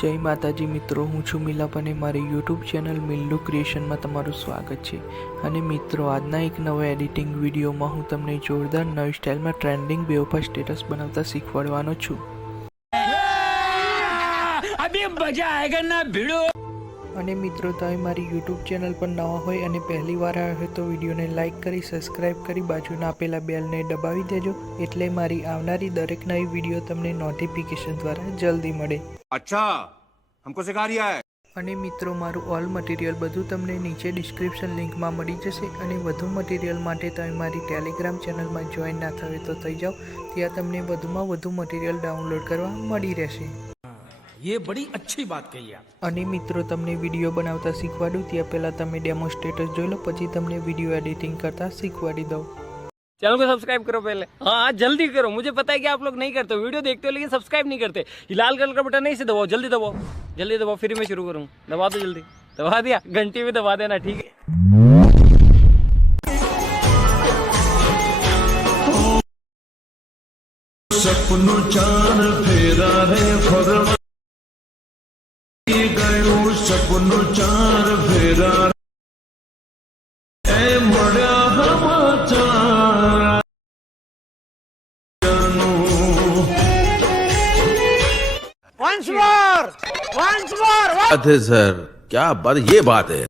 जय माताजी मित्रों, हूँ छू मिलाप અને મારી યુટ્યુબ ચેનલ મિલ્લુ ક્રિએશનમાં તમારું સ્વાગત છે। અને મિત્રો, આજના એક નવા એડિટિંગ વિડીયોમાં હું તમને જોરદાર નવી સ્ટાઇલમાં ટ્રેન્ડિંગ બેવફા સ્ટેટસ બનાવતા શીખવાડવાનો છું। અભી મજા આયેગા ના ભીડો। અને મિત્રો, તમે મારી યુટ્યુબ ચેનલ પર નવા હોય અને પહેલી વાર આવ્યા હોય તો વિડીયોને લાઇક કરી, સબસ્ક્રાઇબ કરી, બાજુના આપેલા બેલને દબાવી દેજો, એટલે મારી આવનારી દરેક નવી વિડીયો તમને નોટિફિકેશન દ્વારા જલ્દી મળે। अच्छा, हमको सिखा रिया है। અને મિત્રો, મારું ઓલ મટીરિયલ બધું તમને નીચે ડિસ્ક્રિપ્શન લિંકમાં મળી જશે। અને વધુ મટીરિયલ માટે તમે મારી ટેલિગ્રામ ચેનલમાં જોઈન ના થવે તો થઈ જાઓ, ત્યાં તમને વધુમાં વધુ મટીરિયલ ડાઉનલોડ કરવા મળી રહેશે। ये बड़ी अच्छी बात कही आप। અને મિત્રો, તમને વિડીયો બનાવતા શીખવાડું ત્યાં પહેલાં તમે ડેમો સ્ટેટસ જોઈ લો, પછી તમને વિડીયો એડિટિંગ करता सिखवाड़ी दो। चैनल को सब्सक्राइब करो पहले। हाँ, जल्दी करो। मुझे पता है कि आप लोग नहीं करते, वीडियो देखते हो लेकिन सब्सक्राइब नहीं करते। ये लाल कलर का बटन नहीं से दबाओ, जल्दी दबाओ, जल्दी दबाओ, फिर मैं शुरू करूँ। दबा दो जल्दी। दबा दिया, घंटी में दबा देना, ठीक है। સપનું ચાર ફેરા રે ફરવા ગયું, સપનું ચાર ફેરા એ મળ્યા સમાચાર। Once more, once more. बात है सर, क्या बात, ये बात है।